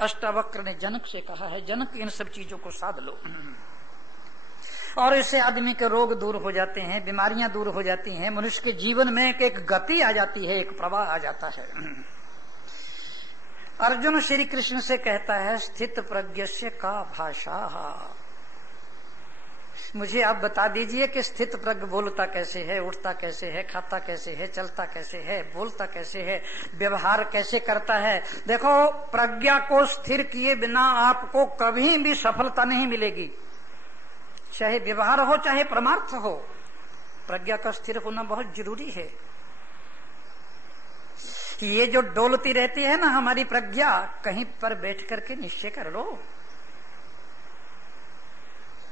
अष्टावक्र ने जनक से कहा है, जनक इन सब चीजों को साध लो और इससे आदमी के रोग दूर हो जाते हैं, बीमारियां दूर हो जाती हैं, मनुष्य के जीवन में एक गति आ जाती है, एक प्रवाह आ जाता है। अर्जुन श्री कृष्ण से कहता है, स्थित प्रज्ञस्य का भाषा, मुझे आप बता दीजिए कि स्थित प्रज्ञ बोलता कैसे है, उठता कैसे है, खाता कैसे है, चलता कैसे है, बोलता कैसे है, व्यवहार कैसे करता है। देखो, प्रज्ञा को स्थिर किए बिना आपको कभी भी सफलता नहीं मिलेगी, चाहे व्यवहार हो चाहे परमार्थ हो। प्रज्ञा का स्थिर होना बहुत जरूरी है। ये जो डोलती रहती है ना हमारी प्रज्ञा, कहीं पर बैठ करके निश्चय कर लो।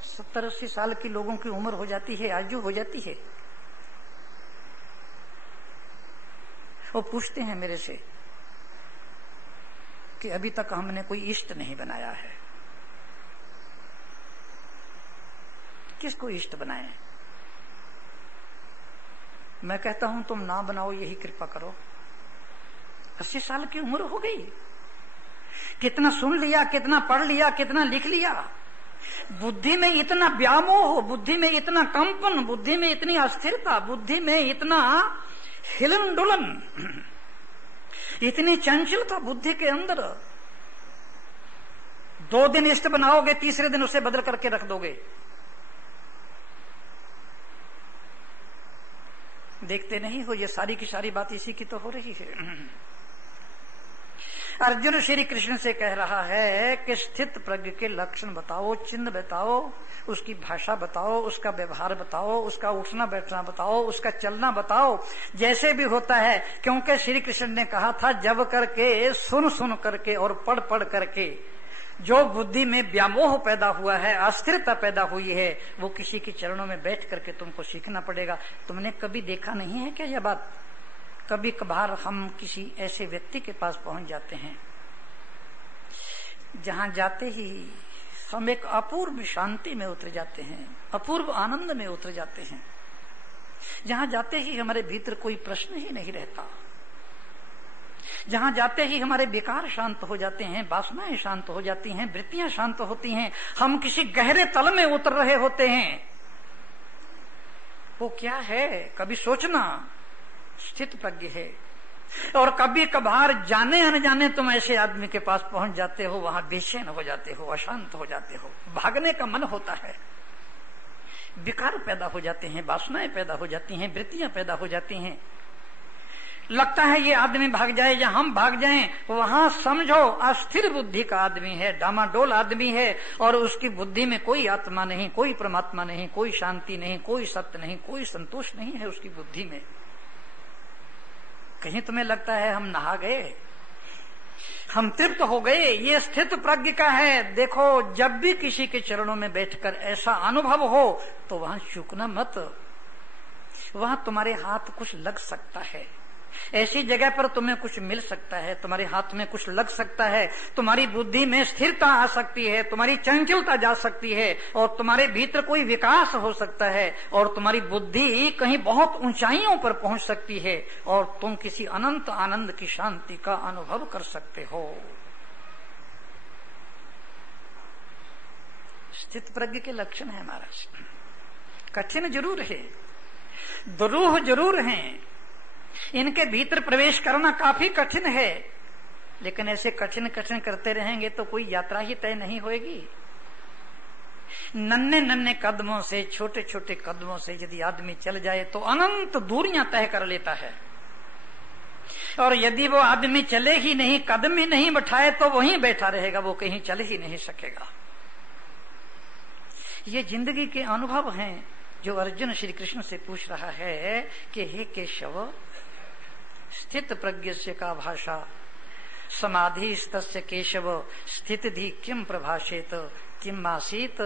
70-80 साल की लोगों की उम्र हो जाती है, आजू हो जाती है। वो पूछते हैं मेरे से कि अभी तक हमने कोई इष्ट नहीं बनाया है। किसको इष्ट बनाए? मैं कहता हूं तुम ना बनाओ, यही कृपा करो। 80 साल की उम्र हो गई, कितना सुन लिया, कितना पढ़ लिया, कितना लिख लिया, बुद्धि में इतना व्यामोह, बुद्धि में इतना कंपन, बुद्धि में इतनी अस्थिरता, बुद्धि में इतना हिलन डुलन, इतनी चंचलता बुद्धि के अंदर। 2 दिन इष्ट बनाओगे, तीसरे दिन उसे बदल करके रख दोगे। देखते नहीं हो, ये सारी की सारी बात इसी की तो हो रही है। अर्जुन श्री कृष्ण से कह रहा है कि स्थित प्रज्ञ के लक्षण बताओ, चिन्ह बताओ, उसकी भाषा बताओ, उसका व्यवहार बताओ, उसका उठना बैठना बताओ, उसका चलना बताओ, जैसे भी होता है। क्योंकि श्री कृष्ण ने कहा था, जब करके, सुन सुन करके और पढ़ पढ़ करके जो बुद्धि में व्यामोह पैदा हुआ है, अस्थिरता पैदा हुई है, वो किसी के चरणों में बैठ करके तुमको सीखना पड़ेगा। तुमने कभी देखा नहीं है क्या यह बात? कभी कभार हम किसी ऐसे व्यक्ति के पास पहुंच जाते हैं जहां जाते ही हम एक अपूर्व शांति में उतर जाते हैं, अपूर्व आनंद में उतर जाते हैं, जहां जाते ही हमारे भीतर कोई प्रश्न ही नहीं रहता, जहां जाते ही हमारे विकार शांत हो जाते हैं, वासनाएं शांत हो जाती हैं, वृत्तियां शांत होती हैं, हम किसी गहरे तल में उतर रहे होते हैं। वो क्या है? कभी सोचना, स्थित प्रज्ञ है। और कभी कभार जाने अनजाने तुम ऐसे आदमी के पास पहुंच जाते हो, वहां बेचैन हो जाते हो, अशांत हो जाते हो, भागने का मन होता है, विकार पैदा हो जाते हैं, वासनाएं पैदा हो जाती हैं, वृत्तियां पैदा हो जाती हैं। लगता है ये आदमी भाग जाए या हम भाग जाएं, वहां समझो अस्थिर बुद्धि का आदमी है, डामाडोल आदमी है, और उसकी बुद्धि में कोई आत्मा नहीं, कोई परमात्मा नहीं, कोई शांति नहीं, कोई सत्य नहीं, कोई संतोष नहीं है उसकी बुद्धि में। कहीं तुम्हें लगता है हम नहा गए, हम तृप्त हो गए? ये स्थित प्रज्ञ का है। देखो, जब भी किसी के चरणों में बैठकर ऐसा अनुभव हो तो वहां चूकना मत। वहां तुम्हारे हाथ कुछ लग सकता है, ऐसी जगह पर तुम्हें कुछ मिल सकता है, तुम्हारे हाथ में कुछ लग सकता है, तुम्हारी बुद्धि में स्थिरता आ सकती है, तुम्हारी चंचलता जा सकती है, और तुम्हारे भीतर कोई विकास हो सकता है, और तुम्हारी बुद्धि कहीं बहुत ऊंचाइयों पर पहुंच सकती है, और तुम किसी अनंत आनंद की शांति का अनुभव कर सकते हो। स्थित प्रज्ञ के लक्षण है महाराज। कठिन जरूर है, दुरूह जरूर हैं, इनके भीतर प्रवेश करना काफी कठिन है, लेकिन ऐसे कठिन कठिन करते रहेंगे तो कोई यात्रा ही तय नहीं होगी। नन्हे नन्हे कदमों से, छोटे छोटे कदमों से यदि आदमी चल जाए तो अनंत दूरियां तय कर लेता है, और यदि वो आदमी चले ही नहीं, कदम ही नहीं बढ़ाए, तो वहीं बैठा रहेगा, वो कहीं चल ही नहीं सकेगा। ये जिंदगी के अनुभव हैं जो अर्जुन श्री कृष्ण से पूछ रहा है कि हे केशव, स्थित प्रज्ञस्य का भाषा समाधि स्तस्य केशव स्थिति किम प्रभाषेत किम आसीत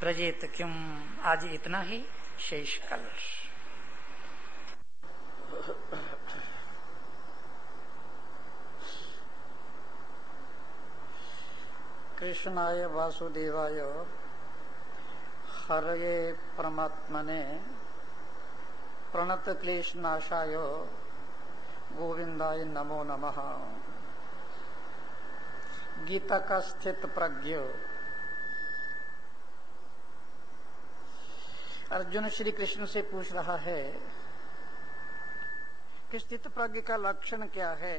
ब्रजेत किम। आज इतना ही, शेष कल। कृष्णाय वासुदेवाय हरये परमात्मने प्रणत क्लेश नाशाय गोविंदाय नमो नमः। गीता का स्थित प्रज्ञ। अर्जुन श्री कृष्ण से पूछ रहा है कि स्थित प्रज्ञ का लक्षण क्या है,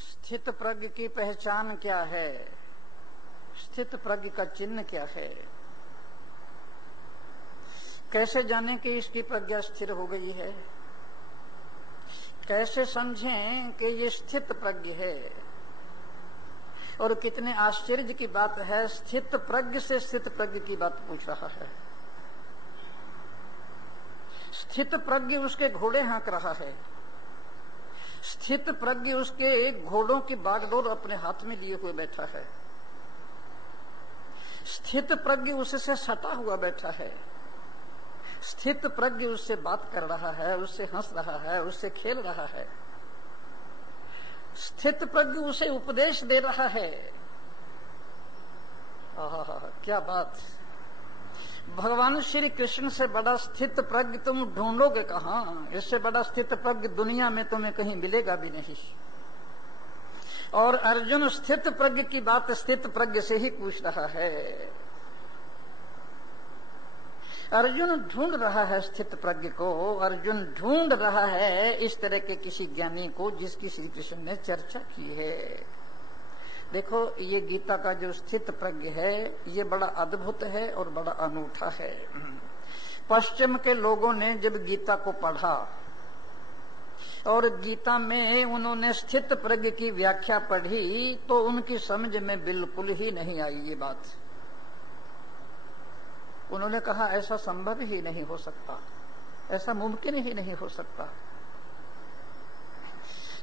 स्थित प्रज्ञ की पहचान क्या है, स्थित प्रज्ञ का चिन्ह क्या है, कैसे जाने कि इसकी प्रज्ञा स्थिर हो गई है, कैसे समझें कि ये स्थित प्रज्ञ है। और कितने आश्चर्य की बात है, स्थित प्रज्ञ से स्थित प्रज्ञ की बात पूछ रहा है। स्थित प्रज्ञ उसके घोड़े हाँक रहा है, स्थित प्रज्ञ उसके घोड़ों की बागडोर अपने हाथ में लिए हुए बैठा है, स्थित प्रज्ञ उससे सटा हुआ बैठा है, स्थित प्रज्ञ उससे बात कर रहा है, उससे हंस रहा है, उससे खेल रहा है, स्थित प्रज्ञ उसे उपदेश दे रहा है। क्या बात! भगवान श्री कृष्ण से बड़ा स्थित प्रज्ञ तुम ढूंढोगे कहाँ? इससे बड़ा स्थित प्रज्ञ दुनिया में तुम्हें कहीं मिलेगा भी नहीं। और अर्जुन स्थित प्रज्ञ की बात स्थित प्रज्ञ से ही पूछ रहा है। अर्जुन ढूंढ रहा है स्थित प्रज्ञ को, अर्जुन ढूंढ रहा है इस तरह के किसी ज्ञानी को जिसकी श्री कृष्ण ने चर्चा की है। देखो, ये गीता का जो स्थित प्रज्ञ है ये बड़ा अद्भुत है और बड़ा अनूठा है। पश्चिम के लोगों ने जब गीता को पढ़ा और गीता में उन्होंने स्थित प्रज्ञ की व्याख्या पढ़ी तो उनकी समझ में बिल्कुल ही नहीं आई ये बात। उन्होंने कहा ऐसा संभव ही नहीं हो सकता, ऐसा मुमकिन ही नहीं हो सकता।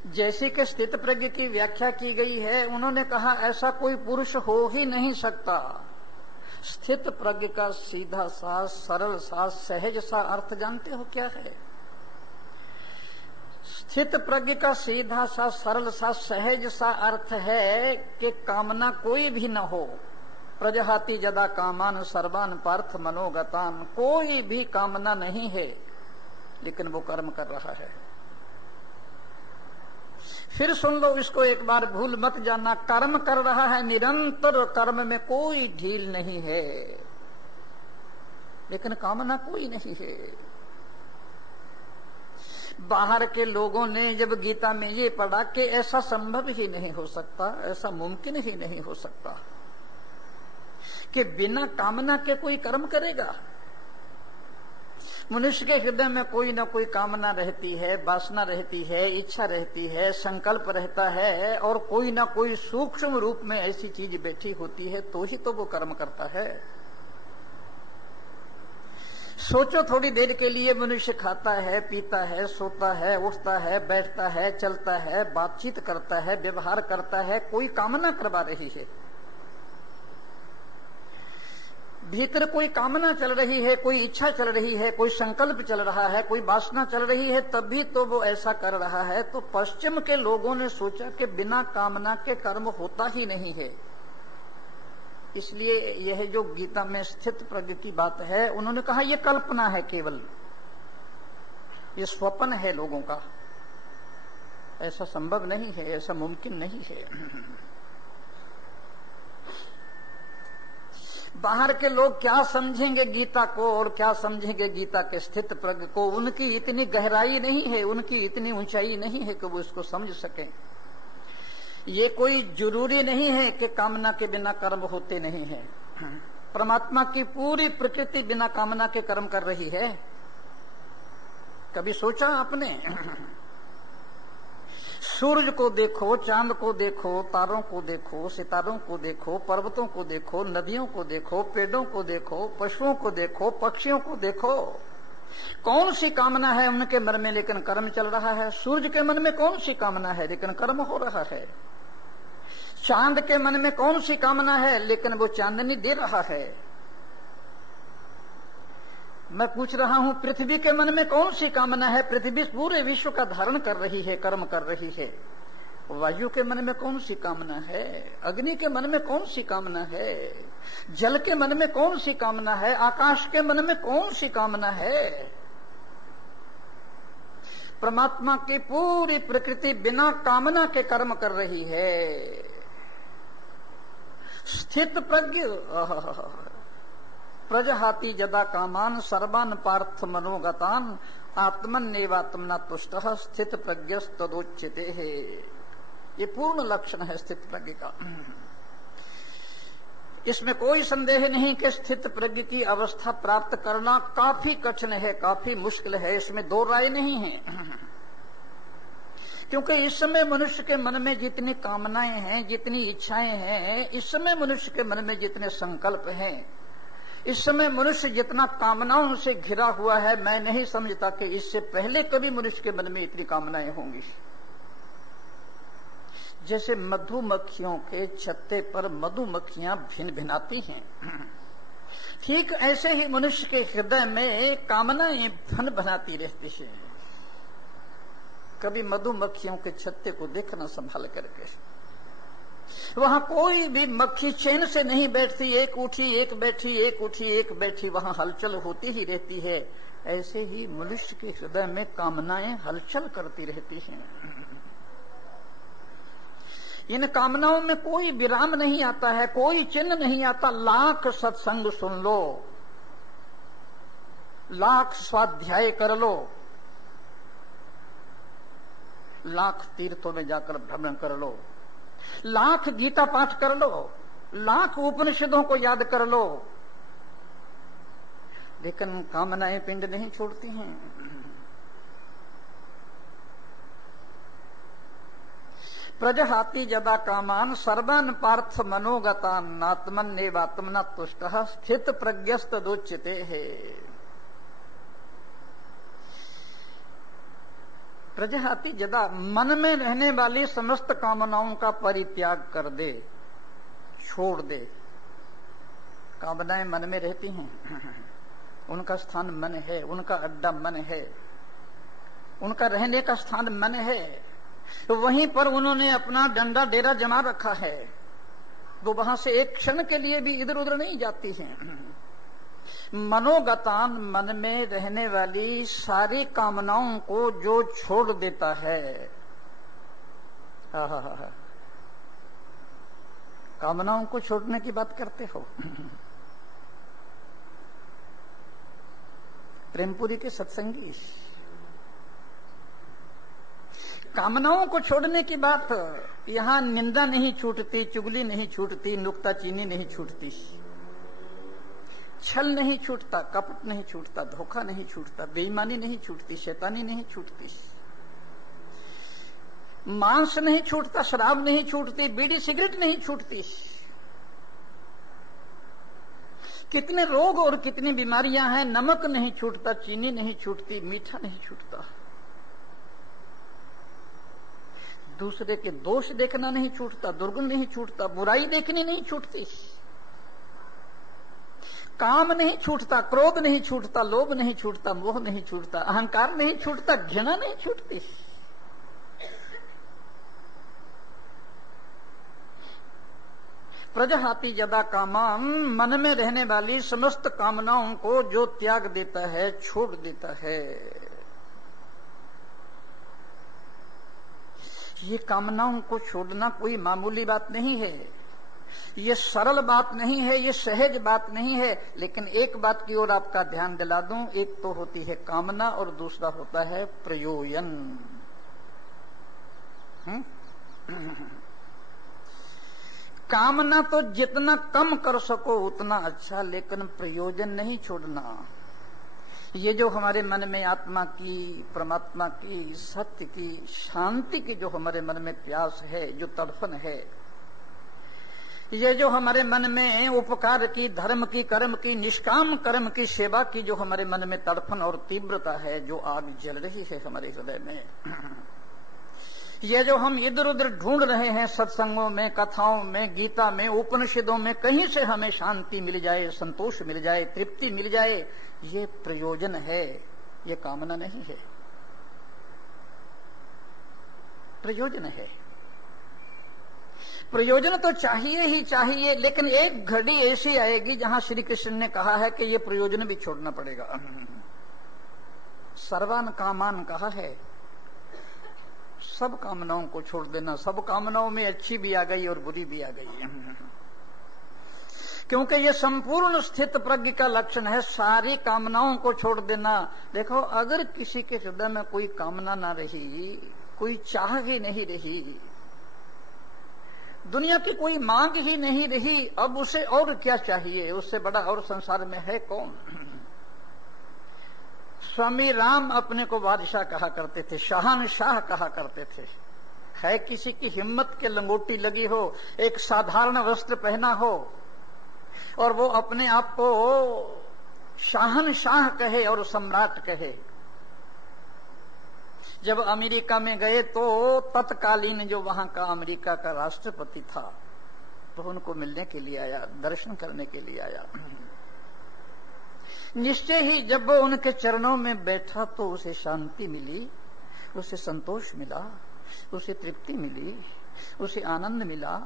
जैसी कि स्थित प्रज्ञ की व्याख्या की गई है, उन्होंने कहा ऐसा कोई पुरुष हो ही नहीं सकता। स्थित प्रज्ञ का सीधा सा, सरल सा, सहज सा अर्थ जानते हो क्या है? स्थित प्रज्ञ का सीधा सा, सरल सा, सहज सा अर्थ है कि कामना कोई भी न हो। प्रजहाति जदा कामान सर्वान पार्थ मनोगतान, कोई भी कामना नहीं है लेकिन वो कर्म कर रहा है। फिर सुन लो इसको एक बार, भूल मत जाना, कर्म कर रहा है, निरंतर कर्म में कोई ढील नहीं है, लेकिन कामना कोई नहीं है। बाहर के लोगों ने जब गीता में ये पढ़ा कि ऐसा संभव ही नहीं हो सकता, ऐसा मुमकिन ही नहीं हो सकता कि बिना कामना के कोई कर्म करेगा। मनुष्य के हृदय में कोई ना कोई कामना रहती है, वासना रहती है, इच्छा रहती है, संकल्प रहता है, और कोई ना कोई सूक्ष्म रूप में ऐसी चीज बैठी होती है तो ही तो वो कर्म करता है। सोचो, थोड़ी देर के लिए मनुष्य खाता है, पीता है, सोता है, उठता है, बैठता है, चलता है, बातचीत करता है, व्यवहार करता है, कोई कामना करवा रही है, भीतर कोई कामना चल रही है, कोई इच्छा चल रही है, कोई संकल्प चल रहा है, कोई वासना चल रही है, तभी तो वो ऐसा कर रहा है। तो पश्चिम के लोगों ने सोचा कि बिना कामना के कर्म होता ही नहीं है। इसलिए यह जो गीता में स्थित प्रज्ञ की बात है, उन्होंने कहा यह कल्पना है, केवल ये स्वप्न है लोगों का, ऐसा संभव नहीं है, ऐसा मुमकिन नहीं है। बाहर के लोग क्या समझेंगे गीता को और क्या समझेंगे गीता के स्थित प्रज्ञ को? उनकी इतनी गहराई नहीं है, उनकी इतनी ऊंचाई नहीं है कि वो इसको समझ सकें। ये कोई जरूरी नहीं है कि कामना के बिना कर्म होते नहीं है। परमात्मा की पूरी प्रकृति बिना कामना के कर्म कर रही है। कभी सोचा आपने? सूरज को देखो, चांद को देखो, तारों को देखो, सितारों को देखो, पर्वतों को देखो, नदियों को देखो, पेड़ों को देखो, पशुओं को देखो, पक्षियों को देखो, कौन सी कामना है उनके मन में लेकिन कर्म चल रहा है। सूरज के मन में कौन सी कामना है लेकिन कर्म हो रहा है। चांद के मन में कौन सी कामना है लेकिन वो चांदनी दे रहा है। मैं पूछ रहा हूं, पृथ्वी के मन में कौन सी कामना है? पृथ्वी पूरे विश्व का धारण कर रही है, कर्म कर रही है। वायु के मन में कौन सी कामना है? अग्नि के मन में कौन सी कामना है? जल के मन में कौन सी कामना है? आकाश के मन में कौन सी कामना है? परमात्मा की पूरी प्रकृति बिना कामना के कर्म कर रही है। स्थित प्रज्ञ प्रजहाति जदा कामान सर्वान पार्थ मनोगतान आत्मन्नेवात्मना तुष्ट स्थित प्रज्ञस्तदोच्यते है। ये पूर्ण लक्षण है स्थित प्रज्ञ का। इसमें कोई संदेह नहीं कि स्थित प्रज्ञ की अवस्था प्राप्त करना काफी कठिन है, काफी मुश्किल है, इसमें दो राय नहीं है। क्योंकि इस समय मनुष्य के मन में जितनी कामनाएं हैं, जितनी इच्छाएं हैं, इस समय मनुष्य के मन में जितने संकल्प हैं, इस समय मनुष्य जितना कामनाओं से घिरा हुआ है, मैं नहीं समझता कि इससे पहले कभी मनुष्य के मन में इतनी कामनाएं होंगी। जैसे मधुमक्खियों के छत्ते पर मधुमक्खियां भिन भिनाती हैं, ठीक ऐसे ही मनुष्य के हृदय में कामनाएं भन भनाती रहती हैं। कभी मधुमक्खियों के छत्ते को देखना संभाल करके, वहां कोई भी मक्खी चैन से नहीं बैठती, एक उठी एक बैठी, एक उठी एक बैठी, वहां हलचल होती ही रहती है। ऐसे ही मनुष्य के हृदय में कामनाएं हलचल करती रहती हैं। इन कामनाओं में कोई विराम नहीं आता है, कोई चिन्ह नहीं आता। लाख सत्संग सुन लो, लाख स्वाध्याय कर लो, लाख तीर्थों में जाकर भ्रमण कर लो, लाख गीता पाठ कर लो, लाख उपनिषदों को याद कर लो, लेकिन कामनाएं पिंड नहीं छोड़ती हैं। प्रजहाति जदा कामान सर्वान पार्थ मनोगतान आत्मन्नेवात्मना तुष्ट स्थित प्रज्ञस्तदोच्यते है। प्रजहाति जदा मन में रहने वाली समस्त कामनाओं का परित्याग कर दे, छोड़ दे। कामनाएं मन में रहती हैं, उनका स्थान मन है, उनका अड्डा मन है, उनका रहने का स्थान मन है, तो वहीं पर उन्होंने अपना डंडा डेरा जमा रखा है, तो वहां से एक क्षण के लिए भी इधर उधर नहीं जाती हैं। मनोगतान मन में रहने वाली सारी कामनाओं को जो छोड़ देता है, कामनाओं को छोड़ने की बात करते हो। प्रेमपुरी के सत्संगी कामनाओं को छोड़ने की बात, यहां निंदा नहीं छूटती, चुगली नहीं छूटती, नुक्ताचीनी नहीं छूटती, छल नहीं छूटता, कपट नहीं छूटता, धोखा नहीं छूटता, बेईमानी नहीं छूटती, शैतानी नहीं छूटती, मांस नहीं छूटता, शराब नहीं छूटती, बीड़ी सिगरेट नहीं छूटती। कितने रोग और कितनी बीमारियां हैं, नमक नहीं छूटता, चीनी नहीं छूटती, मीठा नहीं छूटता, दूसरे के दोष देखना नहीं छूटता, दुर्गुण नहीं छूटता, बुराई देखनी नहीं छूटती, काम नहीं छूटता, क्रोध नहीं छूटता, लोभ नहीं छूटता, मोह नहीं छूटता, अहंकार नहीं छूटता, घृणा नहीं छूटती। प्रजहाति जदा कामान, मन में रहने वाली समस्त कामनाओं को जो त्याग देता है, छोड़ देता है। ये कामनाओं को छोड़ना कोई मामूली बात नहीं है, ये सरल बात नहीं है, ये सहज बात नहीं है। लेकिन एक बात की ओर आपका ध्यान दिला दूं, एक तो होती है कामना और दूसरा होता है प्रयोजन। कामना तो जितना कम कर सको उतना अच्छा, लेकिन प्रयोजन नहीं छोड़ना। ये जो हमारे मन में आत्मा की, परमात्मा की, सत्य की, शांति की जो हमारे मन में प्यास है, जो तड़फन है, ये जो हमारे मन में उपकार की, धर्म की, कर्म की, निष्काम कर्म की, सेवा की जो हमारे मन में तड़फन और तीव्रता है, जो आग जल रही है हमारे हृदय में, ये जो हम इधर उधर ढूंढ रहे हैं सत्संगों में, कथाओं में, गीता में, उपनिषदों में, कहीं से हमें शांति मिल जाए, संतोष मिल जाए, तृप्ति मिल जाए, ये प्रयोजन है, ये कामना नहीं है, प्रयोजन है। प्रयोजन तो चाहिए ही चाहिए, लेकिन एक घड़ी ऐसी आएगी जहां श्री कृष्ण ने कहा है कि ये प्रयोजन भी छोड़ना पड़ेगा। सर्वान कामान कहा है, सब कामनाओं को छोड़ देना। सब कामनाओं में अच्छी भी आ गई और बुरी भी आ गई। क्योंकि ये संपूर्ण स्थित प्रज्ञ का लक्षण है, सारी कामनाओं को छोड़ देना। देखो, अगर किसी के हृदय में कोई कामना ना रही, कोई चाह ही नहीं रही, दुनिया की कोई मांग ही नहीं रही, अब उसे और क्या चाहिए? उससे बड़ा और संसार में है कौन? स्वामी राम अपने को बादशाह कहा करते थे, शहंशाह कहा करते थे। है किसी की हिम्मत के लंगोटी लगी हो, एक साधारण वस्त्र पहना हो और वो अपने आप को शहंशाह कहे और सम्राट कहे। जब अमेरिका में गए तो तत्कालीन जो वहां का अमेरिका का राष्ट्रपति था तो उनको मिलने के लिए आया, दर्शन करने के लिए आया। निश्चय ही जब वो उनके चरणों में बैठा तो उसे शांति मिली, उसे संतोष मिला, उसे तृप्ति मिली, उसे आनंद मिला,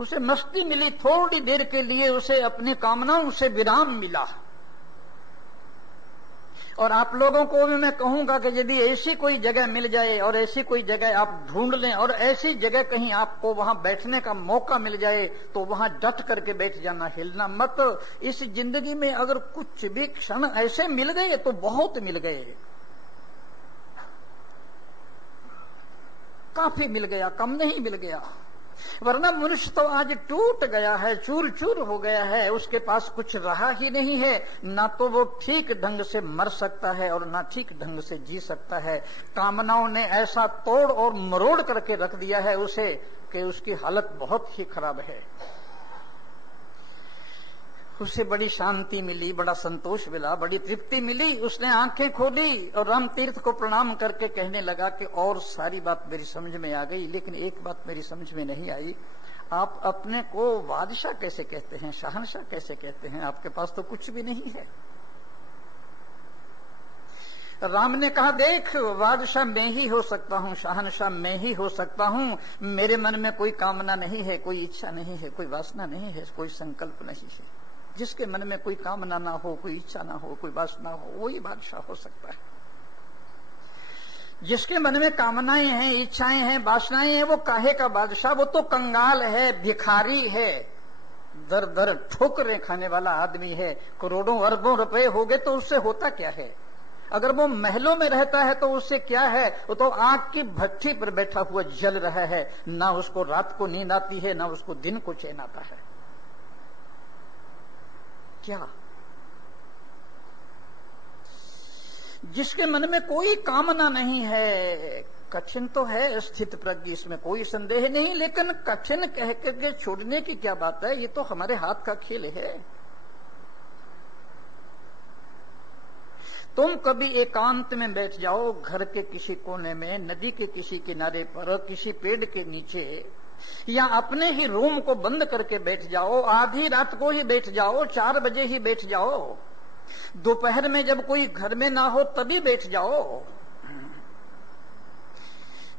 उसे मस्ती मिली। थोड़ी देर के लिए उसे अपनी कामनाओं से विराम मिला। और आप लोगों को भी मैं कहूंगा कि यदि ऐसी कोई जगह मिल जाए और ऐसी कोई जगह आप ढूंढ लें और ऐसी जगह कहीं आपको वहां बैठने का मौका मिल जाए तो वहां डट करके बैठ जाना, हिलना मत। इस जिंदगी में अगर कुछ भी क्षण ऐसे मिल गए तो बहुत मिल गए, काफी मिल गया, कम नहीं मिल गया। वरना मनुष्य तो आज टूट गया है, चूर चूर हो गया है, उसके पास कुछ रहा ही नहीं है। ना तो वो ठीक ढंग से मर सकता है और ना ठीक ढंग से जी सकता है। कामनाओं ने ऐसा तोड़ और मरोड़ करके रख दिया है उसे कि उसकी हालत बहुत ही खराब है। उसे बड़ी शांति मिली, बड़ा संतोष मिला, बड़ी तृप्ति मिली। उसने आंखें खोली और राम तीर्थ को प्रणाम करके कहने लगा कि और सारी बात मेरी समझ में आ गई, लेकिन एक बात मेरी समझ में नहीं आई, आप अपने को बादशाह कैसे कहते हैं, शहंशाह कैसे कहते हैं? आपके पास तो कुछ भी नहीं है। राम ने कहा, देख, बादशाह मैं ही हो सकता हूं, शहंशाह मैं ही हो सकता हूं। मेरे मन में कोई कामना नहीं है, कोई इच्छा नहीं है, कोई वासना नहीं है, कोई संकल्प नहीं है। जिसके मन में कोई कामना ना हो, कोई इच्छा ना हो, कोई वासना हो, वही बादशाह हो सकता है। जिसके मन में कामनाएं हैं, इच्छाएं हैं, वासनाएं हैं, वो काहे का बादशाह? वो तो कंगाल है, भिखारी है, दर दर ठोकरें खाने वाला आदमी है। करोड़ों अरबों रुपए हो गए तो उससे होता क्या है? अगर वो महलों में रहता है तो उससे क्या है? वो तो आग की भट्ठी पर बैठा हुआ जल रहा है। ना उसको रात को नींद आती है, ना उसको दिन को चैन आता है। क्या? जिसके मन में कोई कामना नहीं है, कठिन तो है स्थित प्रज्ञ, इसमें कोई संदेह नहीं, लेकिन कठिन कह करके छोड़ने की क्या बात है? ये तो हमारे हाथ का खेल है। तुम कभी एकांत में बैठ जाओ, घर के किसी कोने में, नदी के किसी किनारे पर, किसी पेड़ के नीचे, या अपने ही रूम को बंद करके बैठ जाओ, आधी रात को ही बैठ जाओ, 4 बजे ही बैठ जाओ, दोपहर में जब कोई घर में ना हो तभी बैठ जाओ।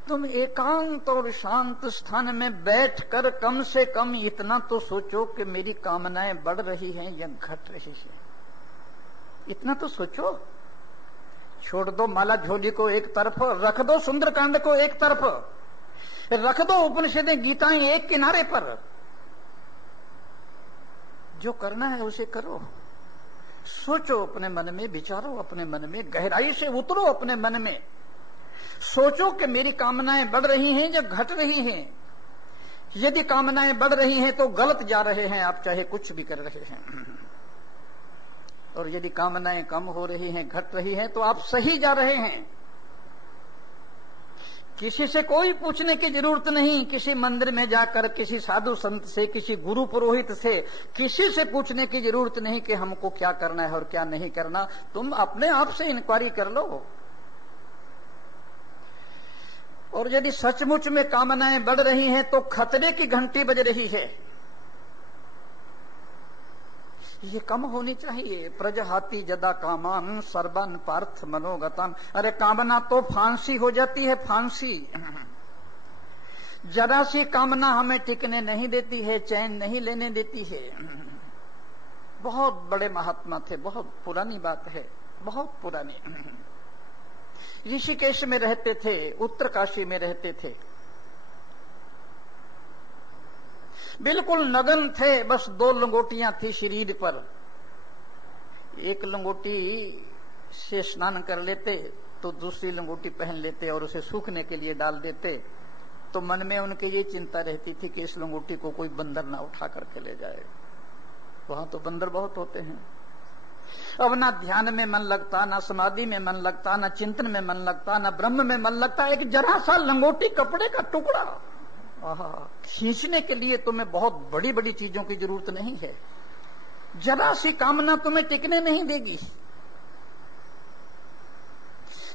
तुम एकांत और शांत स्थान में बैठकर कम से कम इतना तो सोचो कि मेरी कामनाएं बढ़ रही हैं या घट रही हैं। इतना तो सोचो। छोड़ दो माला झोली को एक तरफ, रख दो सुंदरकांड को एक तरफ, रख दो उपनिषदें गीताएं एक किनारे पर। जो करना है उसे करो। सोचो अपने मन में, विचारो अपने मन में, गहराई से उतरो अपने मन में। सोचो कि मेरी कामनाएं बढ़ रही हैं या घट रही हैं। यदि कामनाएं बढ़ रही हैं तो गलत जा रहे हैं आप, चाहे कुछ भी कर रहे हैं। और यदि कामनाएं कम हो रही हैं, घट रही हैं, तो आप सही जा रहे हैं। किसी से कोई पूछने की जरूरत नहीं। किसी मंदिर में जाकर, किसी साधु संत से, किसी गुरु पुरोहित से, किसी से पूछने की जरूरत नहीं कि हमको क्या करना है और क्या नहीं करना। तुम अपने आप से इंक्वायरी कर लो। और यदि सचमुच में कामनाएं बढ़ रही हैं तो खतरे की घंटी बज रही है। ये कम होनी चाहिए। प्रजहाति जदा कामान सर्वन पार्थ मनोगतम। अरे कामना तो फांसी हो जाती है, फांसी। जरा सी कामना हमें टिकने नहीं देती है, चैन नहीं लेने देती है। बहुत बड़े महात्मा थे, बहुत पुरानी बात है, बहुत पुरानी। ऋषिकेश में रहते थे, उत्तरकाशी में रहते थे। बिल्कुल नग्न थे, बस 2 लंगोटियां थी शरीर पर। एक लंगोटी से स्नान कर लेते तो दूसरी लंगोटी पहन लेते और उसे सूखने के लिए डाल देते। तो मन में उनके ये चिंता रहती थी कि इस लंगोटी को कोई बंदर ना उठा करके ले जाए, वहां तो बंदर बहुत होते हैं। अब ना ध्यान में मन लगता, ना समाधि में मन लगता, ना चिंतन में मन लगता, ना ब्रह्म में मन लगता। एक जरा सा लंगोटी कपड़े का टुकड़ा खींचने के लिए तुम्हें बहुत बड़ी बड़ी चीजों की जरूरत नहीं है। जरा सी कामना तुम्हें टिकने नहीं देगी।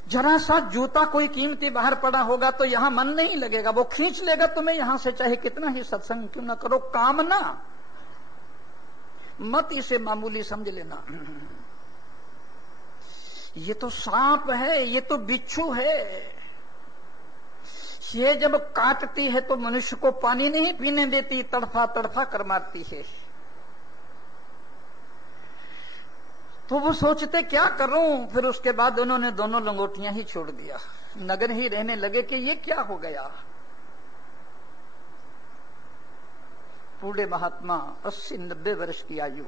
जरा सा जूता कोई कीमती बाहर पड़ा होगा तो यहां मन नहीं लगेगा, वो खींच लेगा तुम्हें यहां से, चाहे कितना ही सत्संग क्यों ना करो। कामना मत इसे मामूली समझ लेना। ये तो सांप है, ये तो बिच्छू है। ये जब काटती है तो मनुष्य को पानी नहीं पीने देती, तड़फा तड़फा कर मारती है। तो वो सोचते क्या करूं। फिर उसके बाद उन्होंने दोनों लंगोटियां ही छोड़ दिया, नग्न ही रहने लगे कि ये क्या हो गया। बूढ़े महात्मा 80-90 वर्ष की आयु,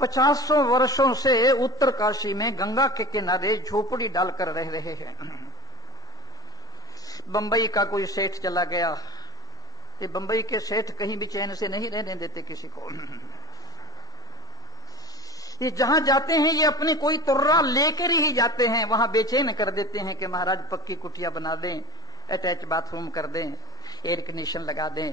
50 वर्षों से उत्तर काशी में गंगा के किनारे झोपड़ी डालकर रह रहे हैं। बंबई का कोई सेठ चला गया, ये बंबई के सेठ कहीं भी चैन से नहीं रहने देते किसी को। ये जहां जाते हैं ये अपनी कोई तुर्रा लेकर ही जाते हैं, वहां बेचैन कर देते हैं कि महाराज पक्की कुटिया बना दें, अटैच बाथरूम कर दें, एयर कंडीशन लगा दें,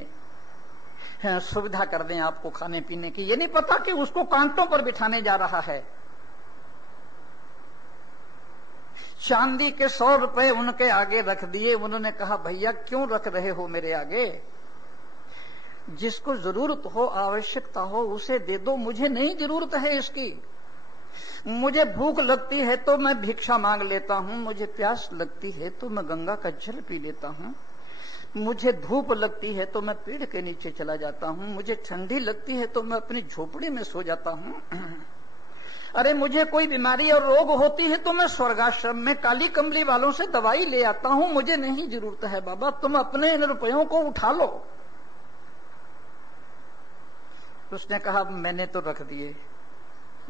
सुविधा कर दें आपको खाने पीने की। ये नहीं पता कि उसको कांटों पर बिठाने जा रहा है। चांदी के 100 रुपए उनके आगे रख दिए। उन्होंने कहा भैया क्यों रख रहे हो मेरे आगे, जिसको जरूरत हो आवश्यकता हो उसे दे दो, मुझे नहीं जरूरत है इसकी। मुझे भूख लगती है तो मैं भिक्षा मांग लेता हूं, मुझे प्यास लगती है तो मैं गंगा का जल पी लेता हूं, मुझे धूप लगती है तो मैं पेड़ के नीचे चला जाता हूं, मुझे ठंडी लगती है तो मैं अपनी झोपड़ी में सो जाता हूं। अरे मुझे कोई बीमारी और रोग होती है तो मैं स्वर्गाश्रम में काली कमली वालों से दवाई ले आता हूं, मुझे नहीं जरूरत है बाबा, तुम अपने इन रुपयों को उठा लो। उसने कहा मैंने तो रख दिए,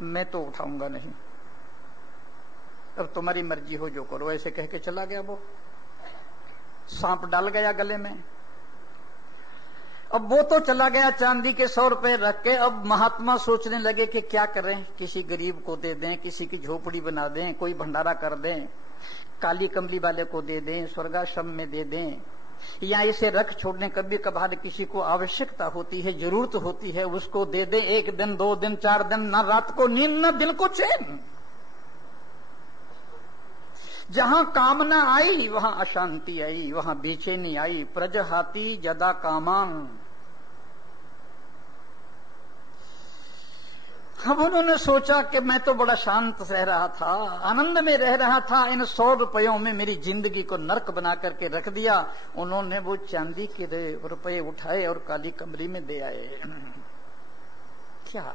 मैं तो उठाऊंगा नहीं, अब तुम्हारी मर्जी हो जो करो। ऐसे कह के चला गया वो। सांप डाल गया गले में। अब वो तो चला गया चांदी के 100 रुपए रख के। अब महात्मा सोचने लगे कि क्या करें, किसी गरीब को दे दें, किसी की झोपड़ी बना दें, कोई भंडारा कर दें, काली कमली वाले को दे दें, स्वर्गाश्रम में दे दें, या इसे रख छोड़ने। कभी कभार किसी को आवश्यकता होती है, जरूरत होती है, उसको दे दें। 1 दिन 2 दिन 4 दिन, न रात को नींद न दिल को चैन। जहां कामना आई वहां अशांति आई, वहां बेचैनी आई। प्रजहाति जदा कामान। अब उन्होंने सोचा कि मैं तो बड़ा शांत रह रहा था, आनंद में रह रहा था, इन 100 रुपयों में मेरी जिंदगी को नर्क बना करके रख दिया। उन्होंने वो चांदी के रुपये उठाए और काली कमरी में दे आए। क्या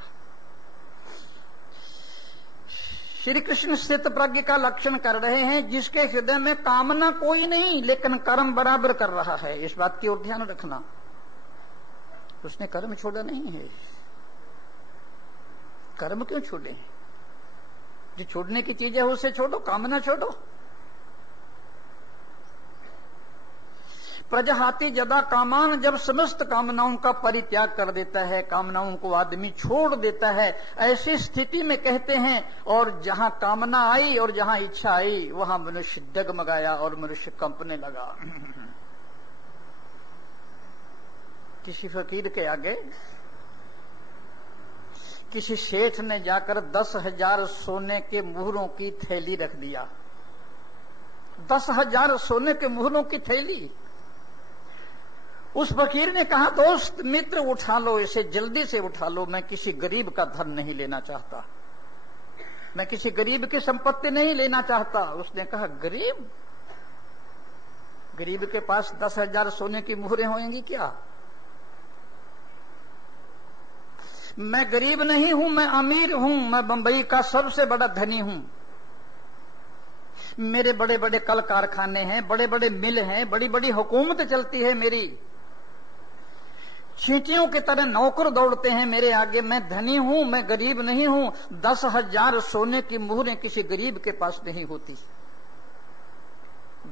श्री कृष्ण स्थित प्रज्ञ का लक्षण कर रहे हैं, जिसके हृदय में कामना कोई नहीं लेकिन कर्म बराबर कर रहा है। इस बात की ओर ध्यान रखना। उसने कर्म छोड़ा नहीं है। कर्म क्यों छोड़े? जो छोड़ने की चीज है उसे छोड़ो, कामना छोड़ो। प्रजहाति जदा कामान, जब समस्त कामनाओं का परित्याग कर देता है, कामनाओं को आदमी छोड़ देता है, ऐसी स्थिति में कहते हैं। और जहां कामना आई और जहां इच्छा आई वहां मनुष्य डगमगाया और मनुष्य कंपने लगा। किसी फकीर के आगे किसी सेठ ने जाकर 10,000 सोने के मुहरों की थैली रख दिया। 10,000 सोने के मुहरों की थैली। उस फकीर ने कहा दोस्त मित्र उठा लो, इसे जल्दी से उठा लो, मैं किसी गरीब का धन नहीं लेना चाहता, मैं किसी गरीब की संपत्ति नहीं लेना चाहता। उसने कहा गरीब? गरीब के पास 10,000 सोने की मुहरें होंगी क्या? मैं गरीब नहीं हूं, मैं अमीर हूं, मैं बंबई का सबसे बड़ा धनी हूं। मेरे बड़े बड़े कल कारखाने हैं, बड़े बड़े मिल हैं, बड़ी बड़ी हुकूमत चलती है मेरी। चींटियों की तरह नौकर दौड़ते हैं मेरे आगे। मैं धनी हूं, मैं गरीब नहीं हूं। 10,000 सोने की मुहरें किसी गरीब के पास नहीं होती।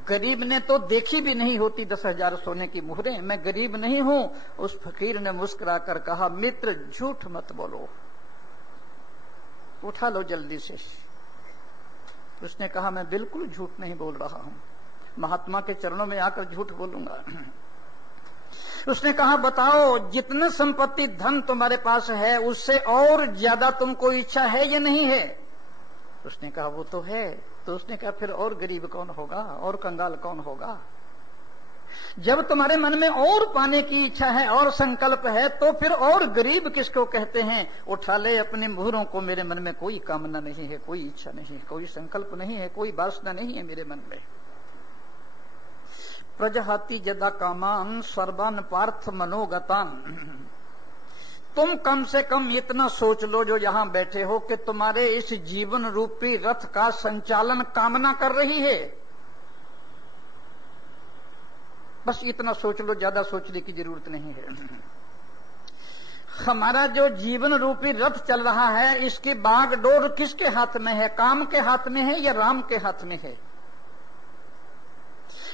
गरीब ने तो देखी भी नहीं होती 10,000 सोने की मुहरें। मैं गरीब नहीं हूं। उस फकीर ने मुस्कुराकर कहा, मित्र झूठ मत बोलो, उठा लो जल्दी से। उसने कहा, मैं बिल्कुल झूठ नहीं बोल रहा हूं, महात्मा के चरणों में आकर झूठ बोलूंगा। उसने कहा, बताओ जितने संपत्ति धन तुम्हारे पास है उससे और ज्यादा तुमको इच्छा है या नहीं है? उसने कहा, वो तो है। तो उसने कहा, फिर और गरीब कौन होगा, और कंगाल कौन होगा? जब तुम्हारे मन में और पाने की इच्छा है और संकल्प है तो फिर और गरीब किसको कहते हैं? उठा ले अपनी मुहरों को। मेरे मन में कोई कामना नहीं है, कोई इच्छा नहीं है, कोई संकल्प नहीं है, कोई वासना नहीं है मेरे मन में। प्रजहाति जदा कामान सर्वान पार्थ मनोगतान। तुम कम से कम इतना सोच लो जो यहां बैठे हो कि तुम्हारे इस जीवन रूपी रथ का संचालन कामना कर रही है। बस इतना सोच लो, ज्यादा सोचने की जरूरत नहीं है। हमारा जो जीवन रूपी रथ चल रहा है इसकी बागडोर किसके हाथ में है? काम के हाथ में है या राम के हाथ में है?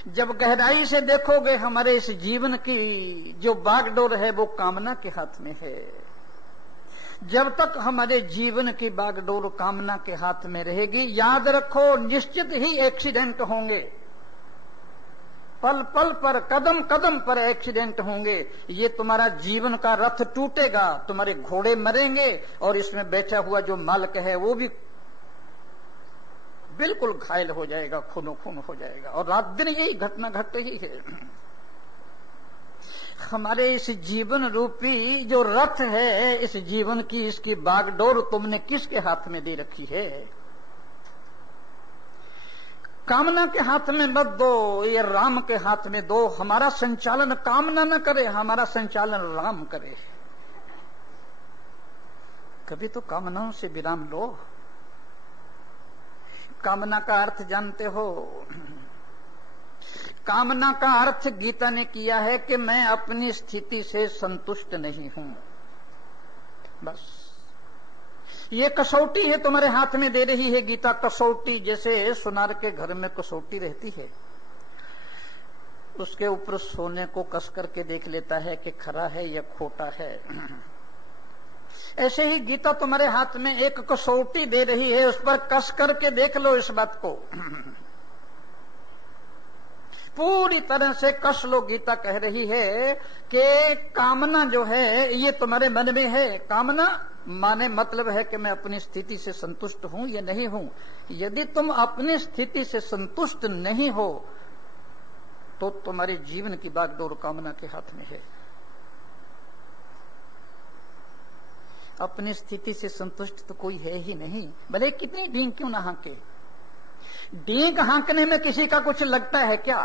जब गहराई से देखोगे हमारे इस जीवन की जो बागडोर है वो कामना के हाथ में है। जब तक हमारे जीवन की बागडोर कामना के हाथ में रहेगी, याद रखो निश्चित ही एक्सीडेंट होंगे। पल पल पर, कदम कदम पर एक्सीडेंट होंगे। ये तुम्हारा जीवन का रथ टूटेगा, तुम्हारे घोड़े मरेंगे और इसमें बैठा हुआ जो मालिक है वो भी बिल्कुल घायल हो जाएगा, खूनो खून हो जाएगा। और रात दिन यही घटना घट रही है। हमारे इस जीवन रूपी जो रथ है, इस जीवन की इसकी बागडोर तुमने किसके हाथ में दे रखी है? कामना के हाथ में मत दो, ये राम के हाथ में दो। हमारा संचालन कामना न करे, हमारा संचालन राम करे। कभी तो कामनाओं से विराम लो। कामना का अर्थ जानते हो? कामना का अर्थ गीता ने किया है कि मैं अपनी स्थिति से संतुष्ट नहीं हूं। बस ये कसौटी है, तुम्हारे हाथ में दे रही है गीता। कसौटी जैसे सुनार के घर में कसौटी रहती है, उसके ऊपर सोने को कस करके देख लेता है कि खरा है या खोटा है। ऐसे ही गीता तुम्हारे हाथ में एक कसौटी दे रही है, उस पर कस करके देख लो इस बात को। पूरी तरह से कस लो। गीता कह रही है कि कामना जो है ये तुम्हारे मन में है। कामना माने मतलब है कि मैं अपनी स्थिति से संतुष्ट हूं या नहीं हूं। यदि तुम अपनी स्थिति से संतुष्ट नहीं हो तो तुम्हारे जीवन की बागडोर कामना के हाथ में है। अपनी स्थिति से संतुष्ट तो कोई है ही नहीं, भले कितनी डींग क्यों ना हांके। डींग हांकने में किसी का कुछ लगता है क्या?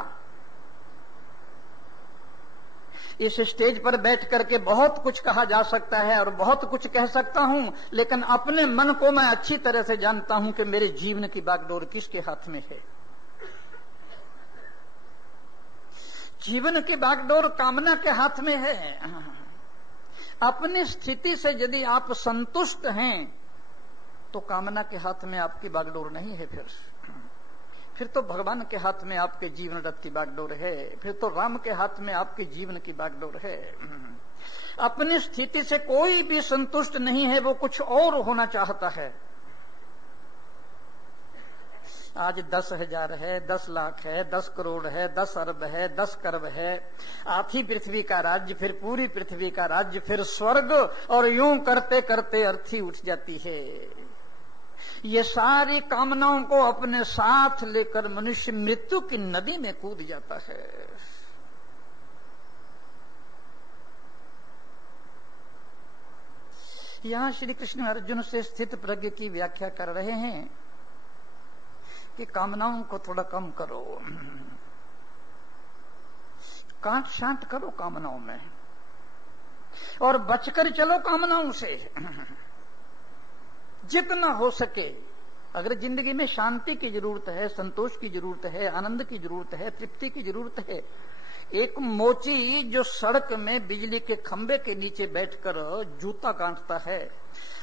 इस स्टेज पर बैठ करके बहुत कुछ कहा जा सकता है और बहुत कुछ कह सकता हूं, लेकिन अपने मन को मैं अच्छी तरह से जानता हूं कि मेरे जीवन की बागडोर किसके हाथ में है। जीवन की बागडोर कामना के हाथ में है। अपनी स्थिति से यदि आप संतुष्ट हैं तो कामना के हाथ में आपकी बागडोर नहीं है। फिर तो भगवान के हाथ में आपके जीवन रथ की बागडोर है। फिर तो राम के हाथ में आपके जीवन की बागडोर है। अपनी स्थिति से कोई भी संतुष्ट नहीं है, वो कुछ और होना चाहता है। आज 10,000 है, 10 लाख है, 10 करोड़ है, 10 अरब है, 10 करब है, आधी पृथ्वी का राज्य, फिर पूरी पृथ्वी का राज्य, फिर स्वर्ग, और यूं करते करते अर्थी उठ जाती है। ये सारी कामनाओं को अपने साथ लेकर मनुष्य मृत्यु की नदी में कूद जाता है। यहां श्री कृष्ण अर्जुन से स्थित प्रज्ञ की व्याख्या कर रहे हैं कि कामनाओं को थोड़ा कम करो, काट छांट करो कामनाओं में और बचकर चलो कामनाओं से जितना हो सके। अगर जिंदगी में शांति की जरूरत है, संतोष की जरूरत है, आनंद की जरूरत है, तृप्ति की जरूरत है, एक मोची जो सड़क में बिजली के खंभे के नीचे बैठकर जूता गांठता है,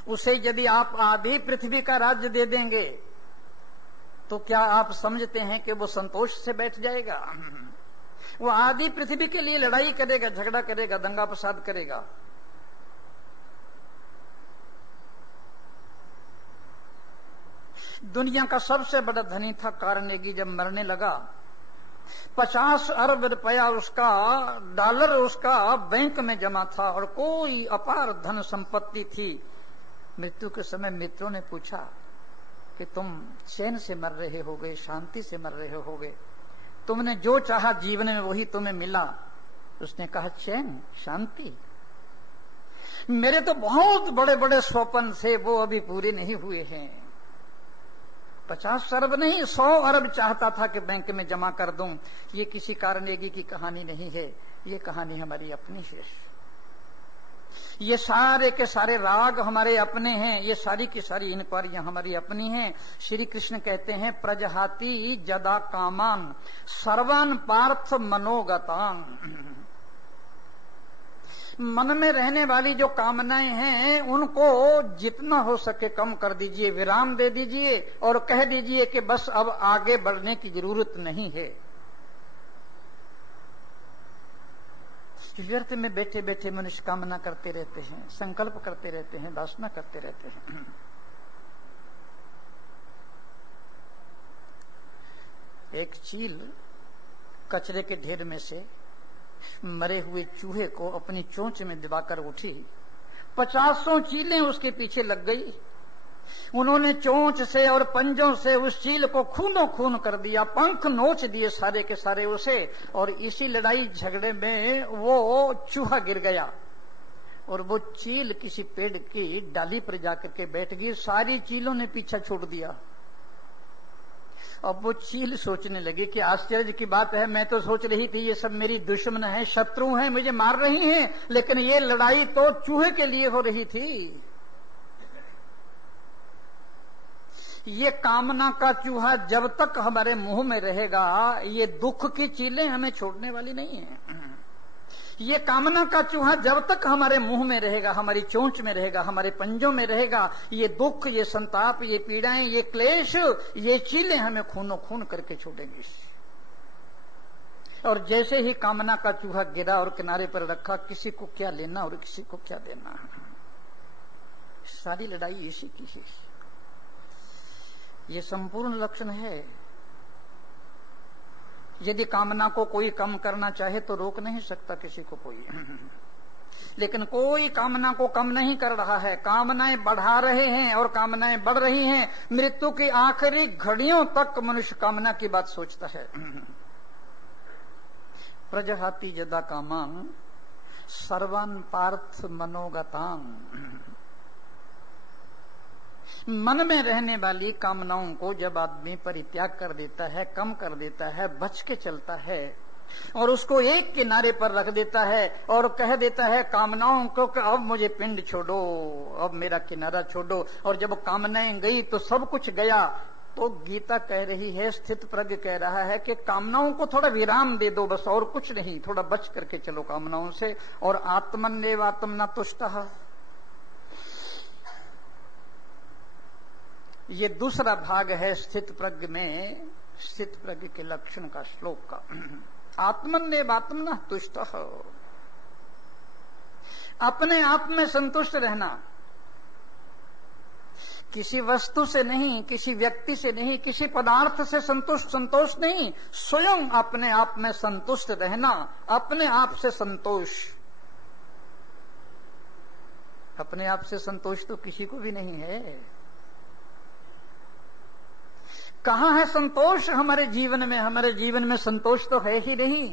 उसे यदि आप आधी पृथ्वी का राज्य दे देंगे तो क्या आप समझते हैं कि वो संतोष से बैठ जाएगा? वो आधी पृथ्वी के लिए लड़ाई करेगा, झगड़ा करेगा, दंगा फसाद करेगा। दुनिया का सबसे बड़ा धनी था कार्नेगी, जब मरने लगा 50 अरब रुपया उसका डॉलर उसका बैंक में जमा था और कोई अपार धन संपत्ति थी। मृत्यु के समय मित्रों ने पूछा कि तुम चैन से मर रहे होगे, शांति से मर रहे होगे, तुमने जो चाहा जीवन में वही तुम्हें मिला। उसने कहा चैन, शांति, मेरे तो बहुत बड़े बड़े स्वप्न थे, वो अभी पूरे नहीं हुए हैं। 50 अरब नहीं 100 अरब चाहता था कि बैंक में जमा कर दूं। ये किसी कार्नेगी की कहानी नहीं है, ये कहानी हमारी अपनी है। ये सारे के सारे राग हमारे अपने हैं, ये सारी की सारी इंक्वायरियां हमारी अपनी हैं। श्री कृष्ण कहते हैं प्रजहाति जदा कामान सर्वान पार्थ मनोगतान। मन में रहने वाली जो कामनाएं हैं उनको जितना हो सके कम कर दीजिए, विराम दे दीजिए और कह दीजिए कि बस अब आगे बढ़ने की जरूरत नहीं है। व्यर्थ में बैठे बैठे मनुष्य कामना करते रहते हैं, संकल्प करते रहते हैं, वासना करते रहते हैं। एक चील कचरे के ढेर में से मरे हुए चूहे को अपनी चोंच में दबाकर उठी। 50 चीलें उसके पीछे लग गई। उन्होंने चोंच से और पंजों से उस चील को खूनो खून कर दिया, पंख नोच दिए सारे के सारे उसे। और इसी लड़ाई झगड़े में वो चूहा गिर गया और वो चील किसी पेड़ की डाली पर जाकर के बैठ गई। सारी चीलों ने पीछा छोड़ दिया। अब वो चील सोचने लगी कि आश्चर्य की बात है, मैं तो सोच रही थी ये सब मेरी दुश्मन है, शत्रु हैं, मुझे मार रही हैं, लेकिन ये लड़ाई तो चूहे के लिए हो रही थी। ये कामना का चूहा जब तक हमारे मुंह में रहेगा, ये दुख की चीलें हमें छोड़ने वाली नहीं है। ये कामना का चूहा जब तक हमारे मुंह में रहेगा, हमारी चोंच में रहेगा, हमारे पंजों में रहेगा, ये दुख, ये संताप, ये पीड़ाएं, ये क्लेश, ये चीलें हमें खूनो खून करके छोड़ेंगी। और जैसे ही कामना का चूहा गिरा और किनारे पर रखा, किसी को क्या लेना और किसी को क्या देना, सारी लड़ाई इसी की है। ये संपूर्ण लक्षण है। यदि कामना को कोई कम करना चाहे तो रोक नहीं सकता किसी को कोई, लेकिन कोई कामना को कम नहीं कर रहा है। कामनाएं बढ़ा रहे हैं और कामनाएं बढ़ रही हैं। मृत्यु की आखिरी घड़ियों तक मनुष्य कामना की बात सोचता है। प्रजहाति जदा कामां सर्वान पार्थ मनोगतां। मन में रहने वाली कामनाओं को जब आदमी परित्याग कर देता है, कम कर देता है, बच के चलता है और उसको एक किनारे पर रख देता है और कह देता है कामनाओं को कि अब मुझे पिंड छोड़ो, अब मेरा किनारा छोड़ो, और जब कामनाएं गई तो सब कुछ गया। तो गीता कह रही है, स्थित प्रज्ञ कह रहा है कि कामनाओं को थोड़ा विराम दे दो, बस और कुछ नहीं, थोड़ा बच करके चलो कामनाओं से। और आत्मन्नेव आत्मना तुष्टः, ये दूसरा भाग है स्थित प्रज्ञ में, स्थित प्रज्ञ के लक्षण का श्लोक का। आत्मन्नेव आत्मना तुष्टः, अपने आप में संतुष्ट रहना, किसी वस्तु से नहीं, किसी व्यक्ति से नहीं, किसी पदार्थ से संतोष नहीं, स्वयं अपने आप में संतुष्ट रहना, अपने आप से संतोष। अपने आप से संतोष तो किसी को भी नहीं है। कहां है संतोष हमारे जीवन में? हमारे जीवन में संतोष तो है ही नहीं।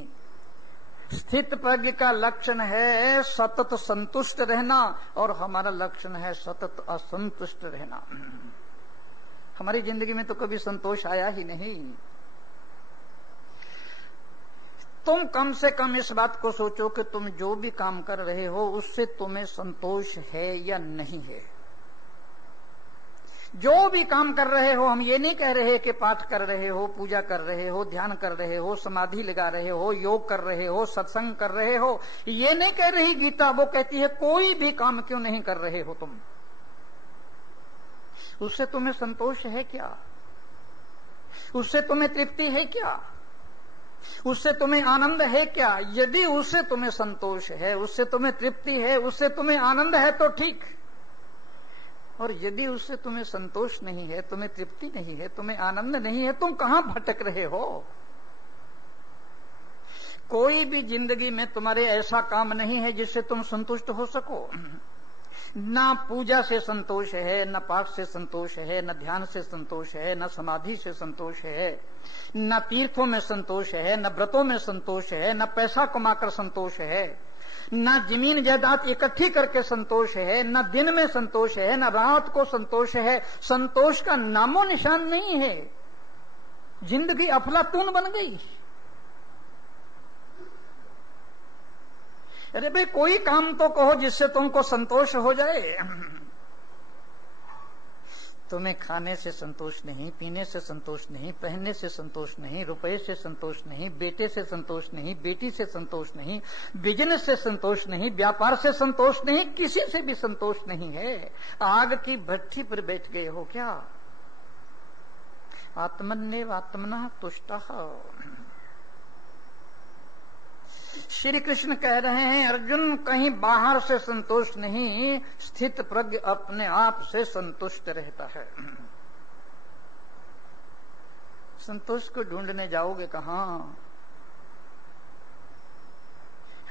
स्थित प्रज्ञ का लक्षण है सतत संतुष्ट रहना और हमारा लक्षण है सतत असंतुष्ट रहना। हमारी जिंदगी में तो कभी संतोष आया ही नहीं। तुम कम से कम इस बात को सोचो कि तुम जो भी काम कर रहे हो उससे तुम्हें संतोष है या नहीं है। जो भी काम कर रहे हो, हम ये नहीं कह रहे कि पाठ कर रहे हो, पूजा कर रहे हो, ध्यान कर रहे हो, समाधि लगा रहे हो, योग कर रहे हो, सत्संग कर रहे हो, ये नहीं कह रही गीता। वो कहती है कोई भी काम क्यों नहीं कर रहे हो तुम, उससे तुम्हें संतोष है क्या? उससे तुम्हें तृप्ति है क्या? उससे तुम्हें आनंद है क्या? यदि उससे तुम्हें संतोष है, उससे तुम्हें तृप्ति है, उससे तुम्हें आनंद है तो ठीक, और यदि उससे तुम्हें संतोष नहीं है, तुम्हें तृप्ति नहीं है, तुम्हें आनंद नहीं है, तुम कहां भटक रहे हो? कोई भी जिंदगी में तुम्हारे ऐसा काम नहीं है जिससे तुम संतुष्ट हो सको। ना पूजा से संतोष है, न पाठ से संतोष है, न ध्यान से संतोष है, न समाधि से संतोष है, न तीर्थों में संतोष है, न व्रतों में संतोष है, न पैसा कमाकर संतोष है, न जमीन जायदाद इकट्ठी करके संतोष है, न दिन में संतोष है, न रात को संतोष है। संतोष का नामो निशान नहीं है। जिंदगी अफलातून बन गई। अरे भाई कोई काम तो कहो जिससे तुमको संतोष हो जाए। तुम्हें खाने से संतोष नहीं, पीने से संतोष नहीं, पहनने से संतोष नहीं, रुपए से संतोष नहीं, बेटे से संतोष नहीं, बेटी से संतोष नहीं, बिजनेस से संतोष नहीं, व्यापार से संतोष नहीं, किसी से भी संतोष नहीं है। आग की भट्ठी पर बैठ गए हो क्या? आत्मन्नेव आत्मनः तुष्टः। श्री कृष्ण कह रहे हैं अर्जुन, कहीं बाहर से संतोष नहीं, स्थित प्रज्ञ अपने आप से संतुष्ट रहता है। संतोष को ढूंढने जाओगे कहां?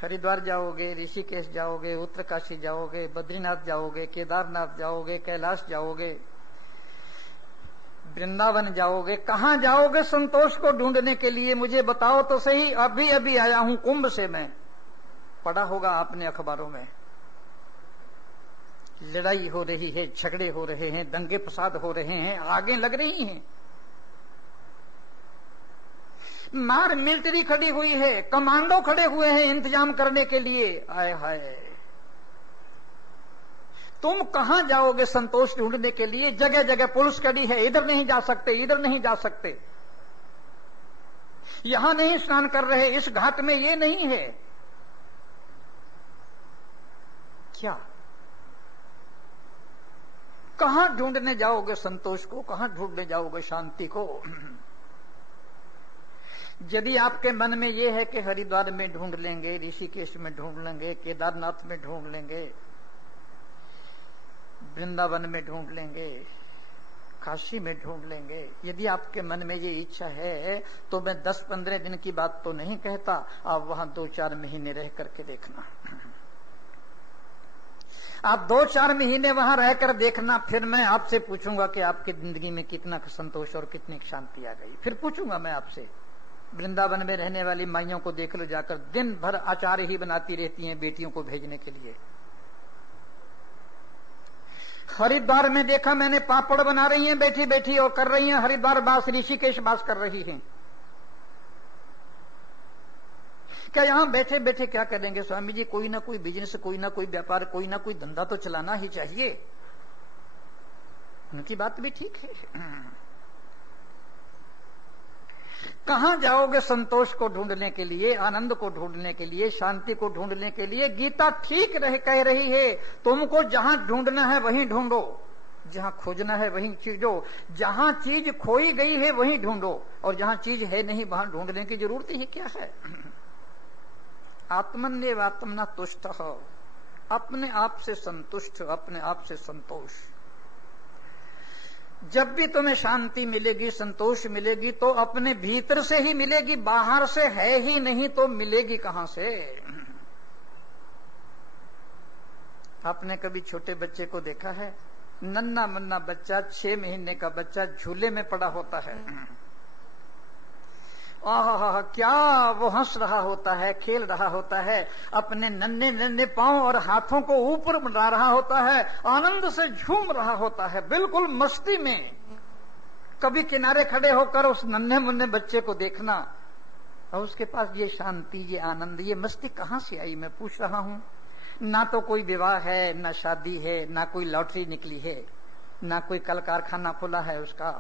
हरिद्वार जाओगे, ऋषिकेश जाओगे, उत्तरकाशी जाओगे, बद्रीनाथ जाओगे, केदारनाथ जाओगे, कैलाश जाओगे, वृंदावन जाओगे, कहां जाओगे संतोष को ढूंढने के लिए? मुझे बताओ तो सही। अभी अभी आया हूं कुंभ से, मैं पढ़ा होगा आपने अखबारों में, लड़ाई हो रही है, झगड़े हो रहे हैं, दंगे फसाद हो रहे हैं, आगे लग रही हैं, मार मिलिट्री खड़ी हुई है, कमांडो खड़े हुए हैं इंतजाम करने के लिए। आए हाय, तुम कहां जाओगे संतोष ढूंढने के लिए? जगह जगह पुलिस खड़ी है, इधर नहीं जा सकते, इधर नहीं जा सकते, यहां नहीं स्नान कर रहे, इस घाट में ये नहीं है। क्या कहां ढूंढने जाओगे संतोष को? कहां ढूंढने जाओगे शांति को? यदि आपके मन में यह है कि हरिद्वार में ढूंढ लेंगे, ऋषिकेश में ढूंढ लेंगे, केदारनाथ में ढूंढ लेंगे, वृंदावन में ढूंढ लेंगे, काशी में ढूंढ लेंगे, यदि आपके मन में ये इच्छा है तो मैं 10-15 दिन की बात तो नहीं कहता, आप वहां 2-4 महीने रह करके देखना। आप 2-4 महीने वहां रहकर देखना, फिर मैं आपसे पूछूंगा कि आपकी जिंदगी में कितना संतोष और कितनी शांति आ गई। फिर पूछूंगा मैं आपसे, वृंदावन में रहने वाली माइयों को देख लो जाकर, दिन भर अचार ही बनाती रहती हैं बेटियों को भेजने के लिए। हरिद्वार में देखा मैंने, पापड़ बना रही हैं बैठी बैठी और कर रही हैं हरिद्वार बास, ऋषिकेश बास कर रही हैं। क्या यहां बैठे बैठे क्या करेंगे स्वामी जी? कोई ना कोई बिजनेस, कोई ना कोई व्यापार, कोई ना कोई धंधा तो चलाना ही चाहिए। उनकी बात भी ठीक है। कहां जाओगे संतोष को ढूंढने के लिए, आनंद को ढूंढने के लिए, शांति को ढूंढने के लिए? गीता ठीक कह रही है, तुमको जहां ढूंढना है वहीं ढूंढो, जहां खोजना है वहीं चीजो, जहां चीज खोई गई है वहीं ढूंढो, और जहां चीज है नहीं वहां ढूंढने की जरूरत ही क्या है? आत्मन्नेव आत्मना तुष्ट, अपने आप से संतुष्ट, अपने आप से संतोष। जब भी तुम्हें शांति मिलेगी, संतोष मिलेगी, तो अपने भीतर से ही मिलेगी, बाहर से है ही नहीं तो मिलेगी कहां से? आपने कभी छोटे बच्चे को देखा है? नन्ना मन्ना बच्चा, 6 महीने का बच्चा झूले में पड़ा होता है, आहा क्या वो हंस रहा होता है, खेल रहा होता है, अपने नन्हे नन्हे पांव और हाथों को ऊपर बढ़ा रहा होता है, आनंद से झूम रहा होता है, बिल्कुल मस्ती में। कभी किनारे खड़े होकर उस नन्हे मुन्ने बच्चे को देखना, और उसके पास ये शांति, ये आनंद, ये मस्ती कहां से आई? मैं पूछ रहा हूं। ना तो कोई विवाह है, ना शादी है, ना कोई लॉटरी निकली है, ना कोई कल कारखाना खुला है उसका,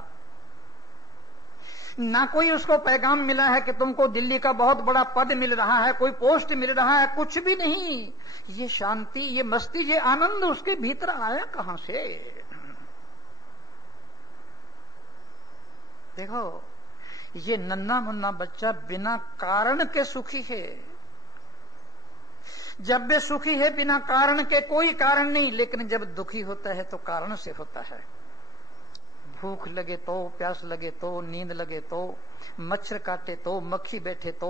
ना कोई उसको पैगाम मिला है कि तुमको दिल्ली का बहुत बड़ा पद मिल रहा है, कोई पोस्ट मिल रहा है, कुछ भी नहीं। ये शांति, ये मस्ती, ये आनंद उसके भीतर आया कहां से? देखो, ये नन्हा मुन्ना बच्चा बिना कारण के सुखी है। जब वे सुखी है बिना कारण के, कोई कारण नहीं, लेकिन जब दुखी होता है तो कारण से होता है। भूख लगे तो, प्यास लगे तो, नींद लगे तो, मच्छर काटे तो, मक्खी बैठे तो,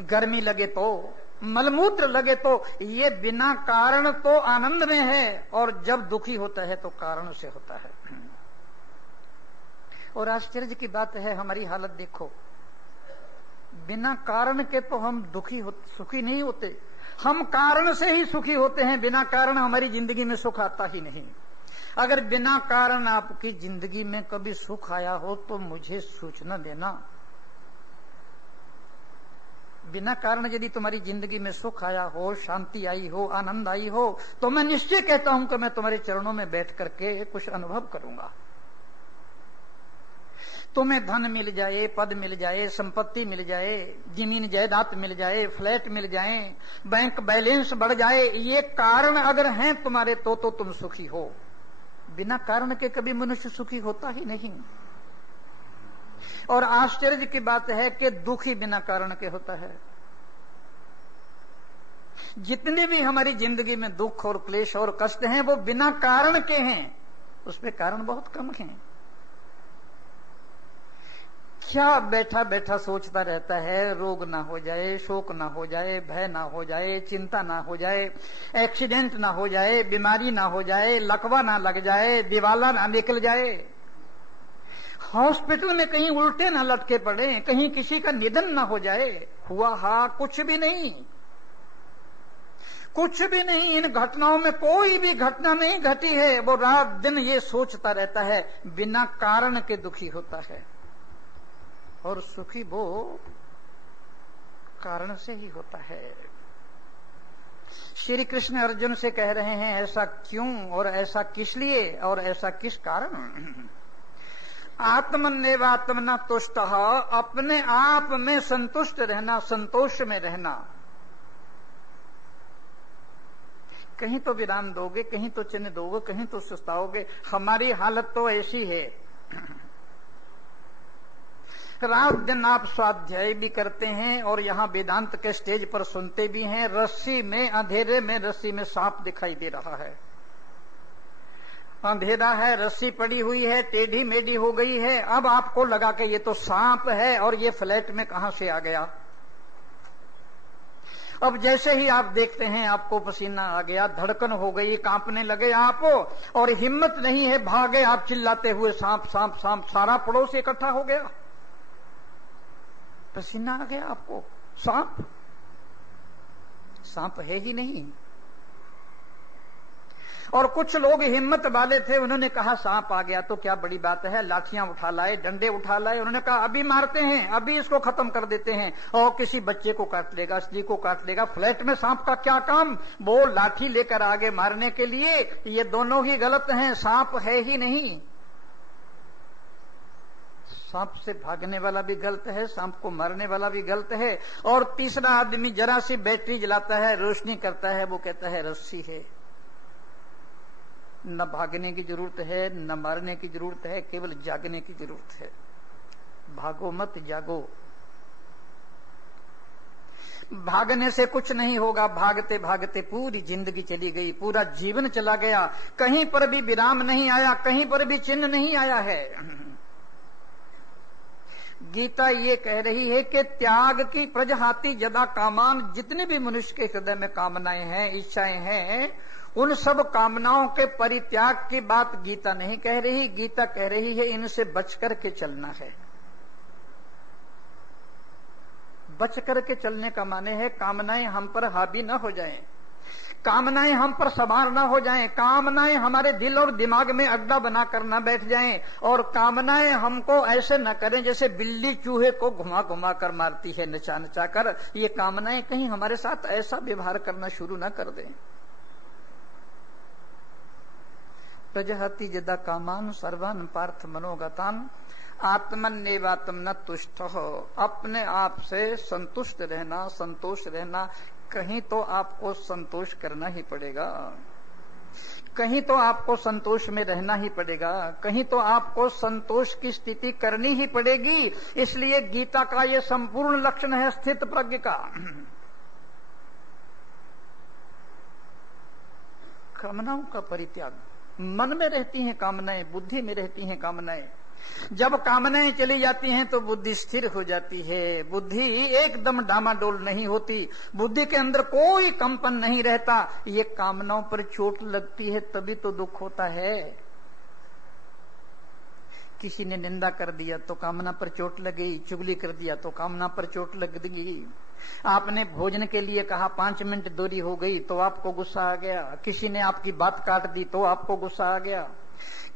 गर्मी लगे तो, मलमूत्र लगे तो, ये बिना कारण तो आनंद में है, और जब दुखी होता है तो कारण से होता है। और आश्चर्य की बात है, हमारी हालत देखो, बिना कारण के तो हम सुखी नहीं होते, हम कारण से ही सुखी होते हैं। बिना कारण हमारी जिंदगी में सुख आता ही नहीं। अगर बिना कारण आपकी जिंदगी में कभी सुख आया हो तो मुझे सूचना देना। बिना कारण यदि तुम्हारी जिंदगी में सुख आया हो, शांति आई हो, आनंद आई हो, तो मैं निश्चय कहता हूं कि मैं तुम्हारे चरणों में बैठ करके कुछ अनुभव करूंगा। तुम्हें धन मिल जाए, पद मिल जाए, संपत्ति मिल जाए, जमीन जायदाद मिल जाए, फ्लैट मिल जाए, बैंक बैलेंस बढ़ जाए, ये कारण अगर हैं तुम्हारे तो तुम सुखी हो। बिना कारण के कभी मनुष्य सुखी होता ही नहीं। और आश्चर्य की बात है कि दुखी बिना कारण के होता है। जितने भी हमारी जिंदगी में दुख और क्लेश और कष्ट हैं वो बिना कारण के हैं, उसमें कारण बहुत कम हैं। क्या बैठा बैठा सोचता रहता है, रोग ना हो जाए, शोक ना हो जाए, भय ना हो जाए, चिंता ना हो जाए, एक्सीडेंट ना हो जाए, बीमारी ना हो जाए, लकवा ना लग जाए, दिवाला ना निकल जाए, हॉस्पिटल में कहीं उल्टे ना लटके पड़े, कहीं किसी का निधन ना हो जाए। हुआ हा कुछ भी नहीं, कुछ भी नहीं। इन घटनाओं में कोई भी घटना नहीं घटी है। वो रात दिन ये सोचता रहता है, बिना कारण के दुखी होता है। और सुखी वो कारण से ही होता है। श्री कृष्ण अर्जुन से कह रहे हैं, ऐसा क्यों और ऐसा किस लिए और ऐसा किस कारण? आत्मन्येवात्मना तुष्टः, अपने आप में संतुष्ट रहना, संतोष में रहना। कहीं तो विराम दोगे, कहीं तो चिन्ह दोगे, कहीं तो सुस्ताओगे। हमारी हालत तो ऐसी है, रात दिन आप स्वाध्याय भी करते हैं और यहाँ वेदांत के स्टेज पर सुनते भी हैं। रस्सी में, अंधेरे में रस्सी में सांप दिखाई दे रहा है। अंधेरा है, रस्सी पड़ी हुई है, टेढ़ी मेढ़ी हो गई है। अब आपको लगा कि ये तो सांप है और ये फ्लैट में कहां से आ गया। अब जैसे ही आप देखते हैं आपको पसीना आ गया, धड़कन हो गई, कांपने लगे आप, और हिम्मत नहीं है, भागे आप चिल्लाते हुए, सांप सांप सांप। सारा पड़ोस इकट्ठा हो गया, पसीना आ गया आपको। सांप, सांप है ही नहीं। और कुछ लोग हिम्मत वाले थे, उन्होंने कहा सांप आ गया तो क्या बड़ी बात है, लाठियां उठा लाए, डंडे उठा लाए। उन्होंने कहा अभी मारते हैं, अभी इसको खत्म कर देते हैं। और किसी बच्चे को काट लेगा, स्त्री को काट लेगा। फ्लैट में सांप का क्या काम? वो लाठी लेकर आगे मारने के लिए। ये दोनों ही गलत हैं, सांप है ही नहीं। सांप से भागने वाला भी गलत है, सांप को मारने वाला भी गलत है। और तीसरा आदमी जरा सी बैटरी जलाता है, रोशनी करता है, वो कहता है रस्सी है। न भागने की जरूरत है, न मारने की जरूरत है, केवल जागने की जरूरत है। भागो मत, जागो। भागने से कुछ नहीं होगा। भागते भागते पूरी जिंदगी चली गई, पूरा जीवन चला गया, कहीं पर भी विराम नहीं आया, कहीं पर भी चिन्ह नहीं आया है। गीता ये कह रही है कि त्याग की प्रजहाति यदा कामान, जितने भी मनुष्य के हृदय में कामनाएं हैं, इच्छाएं हैं, उन सब कामनाओं के परित्याग की बात गीता नहीं कह रही। गीता कह रही है इनसे बच करके चलना है। बच करके चलने का माने है कामनाएं हम पर हावी न हो जाएं, कामनाएं हम पर सवार न हो जाएं, कामनाएं हमारे दिल और दिमाग में अड्डा बनाकर न बैठ जाएं, और कामनाएं हमको ऐसे न करें जैसे बिल्ली चूहे को घुमा घुमा कर मारती है, नचा नचा कर। ये कामनाएं कहीं हमारे साथ ऐसा व्यवहार करना शुरू न कर दें। प्रजहति यदा कामान सर्वान पार्थ मनोगतान आत्मन्येवात्म न तुष्ट हो। अपने आप से संतुष्ट रहना, संतोष रहना, कहीं तो आपको संतोष करना ही पड़ेगा, कहीं तो आपको संतोष में रहना ही पड़ेगा, कहीं तो आपको संतोष की स्थिति करनी ही पड़ेगी। इसलिए गीता का ये संपूर्ण लक्षण है स्थित प्रज्ञ का। कामनाओं का परित्याग। मन में रहती हैं कामनाएं, बुद्धि में रहती हैं कामनाएं। जब कामनाएं चली जाती हैं तो बुद्धि स्थिर हो जाती है, बुद्धि एकदम डामाडोल नहीं होती, बुद्धि के अंदर कोई कंपन नहीं रहता। ये कामनाओं पर चोट लगती है तभी तो दुख होता है। किसी ने निंदा कर दिया तो कामना पर चोट लगी, चुगली कर दिया तो कामना पर चोट लग गई। आपने भोजन के लिए कहा, 5 मिनट देरी हो गई तो आपको गुस्सा आ गया। किसी ने आपकी बात काट दी तो आपको गुस्सा आ गया।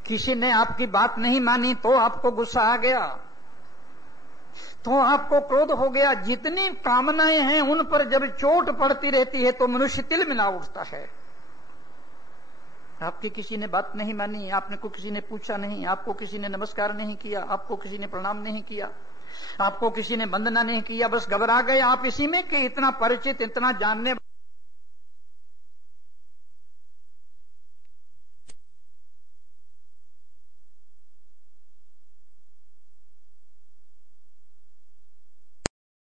किसी ने आपकी बात नहीं मानी तो आपको गुस्सा आ गया, तो आपको क्रोध हो गया। जितनी कामनाएं हैं उन पर जब चोट पड़ती रहती है तो मनुष्य तिलमिला उठता है। आपकी किसी ने बात नहीं मानी, आपने को किसी ने पूछा नहीं, आपको किसी ने नमस्कार नहीं किया, आपको किसी ने प्रणाम नहीं किया, आपको किसी ने वंदना नहीं किया, बस घबरा गए आप इसी में कि इतना परिचित, इतना जानने